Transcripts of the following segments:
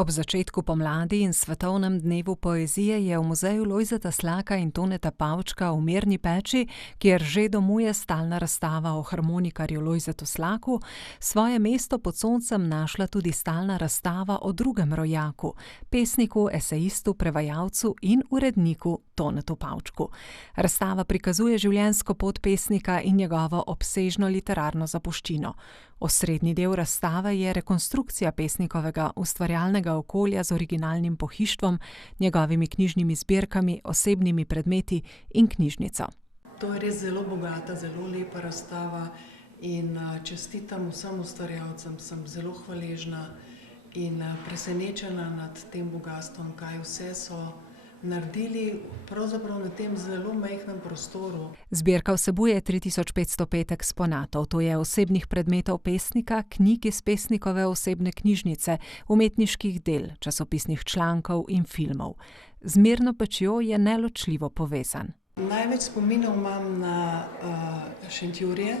Ob začetku pomladi in svetovnem dnevu poezije je v muzeju Lojzeta Slaka in Toneta Pavčka v Mirni peči, kjer že domuje stalna razstava o harmonikarju Lojzetu Slaku, svoje mesto pod soncem našla tudi stalna razstava o drugem rojaku, pesniku, esejistu, prevajalcu in uredniku Tonetu Pavčku. Razstava prikazuje življenjsko pot pesnika in njegovo obsežno literarno zapuščino. Osrednji del razstave je rekonstrukcija pesnikovega ustvarjalnega okolja z originalnim pohištvom, njegovimi knjižnimi zbirkami, osebnimi predmeti in knjižnico. To je res zelo bogata, zelo lepa razstava in čestitam vsem ustvarjalcem, sem zelo hvaležna in presenečena nad tem bogastvom, kaj vse so naredili pravzaprav na tem zelo majhnem prostoru. Zbirka vsebuje 3505 eksponatov, to je osebnih predmetov pesnika, knjig iz pesnikove osebne knjižnice, umetniških del, časopisnih člankov in filmov. Z Mirno pečjo je neločljivo povezan. Največ spominov imam na Šentjurje,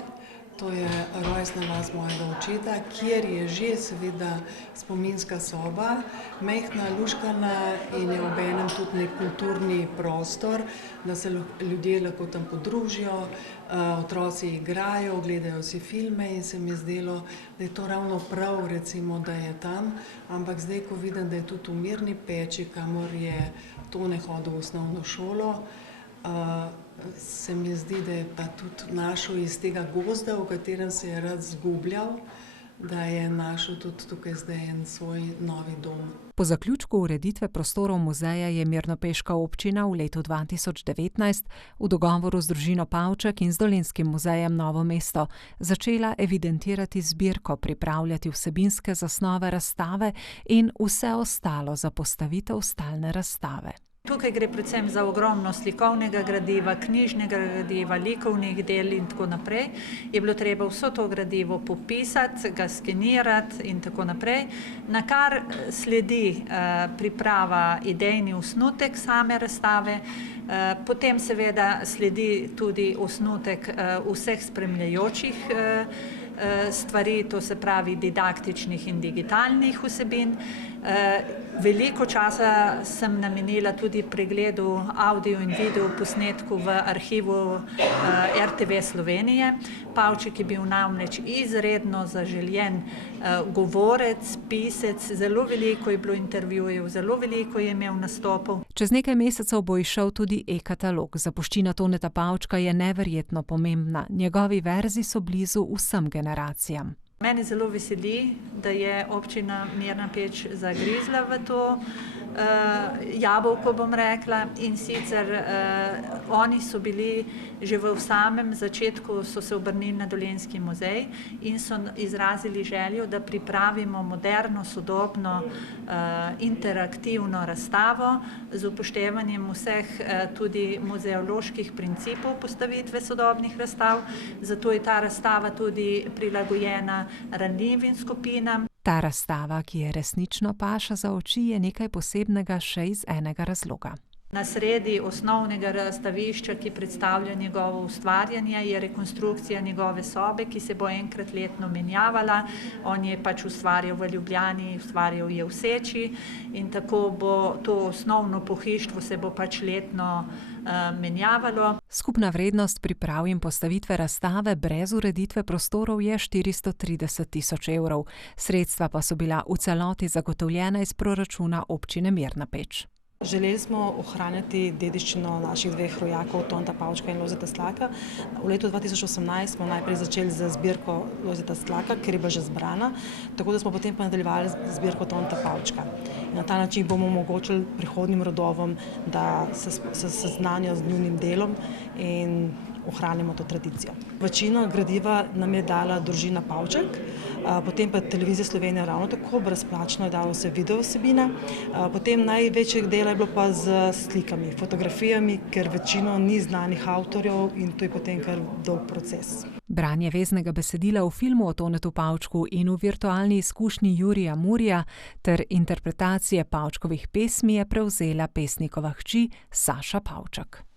to je rojstna vas mojega očeta, kjer je že seveda spominska soba, majhna, luškana in je obenem tudi nek kulturni prostor, da se ljudje lahko tam podružijo, otroci igrajo, gledajo si filme in se mi je zdelo, da je to ravno prav, recimo, da je tam, ampak zdaj, ko vidim, da je tudi v Mirni peči, kamor je Tone hodil v osnovno šolo, se mi zdi, da je pa tudi našel iz tega gozda, v katerem se je rad zgubljal, da je našel tudi tukaj zdaj en svoj novi dom. Po zaključku ureditve prostorov muzeja je mirnopeška občina v letu 2019 v dogovoru z družino Pavček in z Dolenjskim muzejem Novo mesto začela evidentirati zbirko, pripravljati vsebinske zasnove razstave in vse ostalo za postavitev stalne razstave. Tukaj gre predvsem za ogromno slikovnega gradiva, knjižnega gradiva, likovnih del in tako naprej. Je bilo treba vso to gradivo popisati, ga skenirati in tako naprej, na kar sledi priprava idejni osnutek same razstave, potem seveda sledi tudi osnutek vseh spremljajočih stvari, to se pravi didaktičnih in digitalnih vsebin. Veliko časa sem namenila tudi pregledu audio in video posnetku v arhivu RTV Slovenije. Pavček je bil namreč izredno zaželjen govorec, pisec, zelo veliko je bilo intervjujev, zelo veliko je imel nastopov. Čez nekaj mesecev bo izšel tudi e-katalog. Zapuščina Toneta Pavčka je neverjetno pomembna. Njegovi verzi so blizu vsem generacijam. Mene zelo veseli, da je občina Mirna peč zagrizla v to jabolko, bom rekla, in sicer oni so bili že v samem začetku, so se obrnili na Dolenjski muzej in so izrazili željo, da pripravimo moderno, sodobno, interaktivno razstavo z upoštevanjem vseh tudi muzeoloških principov postavitve sodobnih razstav, zato je ta razstava tudi prilagojena ranljivim skupinam. Ta razstava, ki je resnično paša za oči, je nekaj posebnega še iz enega razloga. Na sredi osnovnega razstavišča, ki predstavlja njegovo ustvarjanje, je rekonstrukcija njegove sobe, ki se bo enkrat letno menjavala. On je pač ustvarjal v Ljubljani, ustvarjal je v Seči in tako bo to osnovno pohištvo se bo pač letno menjavalo. Skupna vrednost priprav in postavitve razstave brez ureditve prostorov je 430 000 evrov. Sredstva pa so bila v celoti zagotovljena iz proračuna občine Mirna peč. Želeli smo ohranjati dediščino naših dveh rojakov, Toneta Pavčka in Lojzeta Slaka. V letu 2018 smo najprej začeli z zbirko Lojzeta Slaka, ker je bila že zbrana, tako da smo potem pa nadaljevali z zbirko Toneta Pavčka. In na ta način bomo omogočili prihodnjim rodovom, da se seznanijo z njunim delom in ohranimo to tradicijo. Večino gradiva nam je dala družina Pavček, potem pa Televizija Slovenija ravno tako, brezplačno je dalo vse video vsebine, potem največjih dela je bilo pa z slikami, fotografijami, ker večino ni znanih avtorjev in to je potem kar dolg proces. Branje veznega besedila v filmu o Tonetu Pavčku in v virtualni izkušnji Jurija Murija ter interpretacije Pavčkovih pesmi je prevzela pesnikova hči Saša Pavček.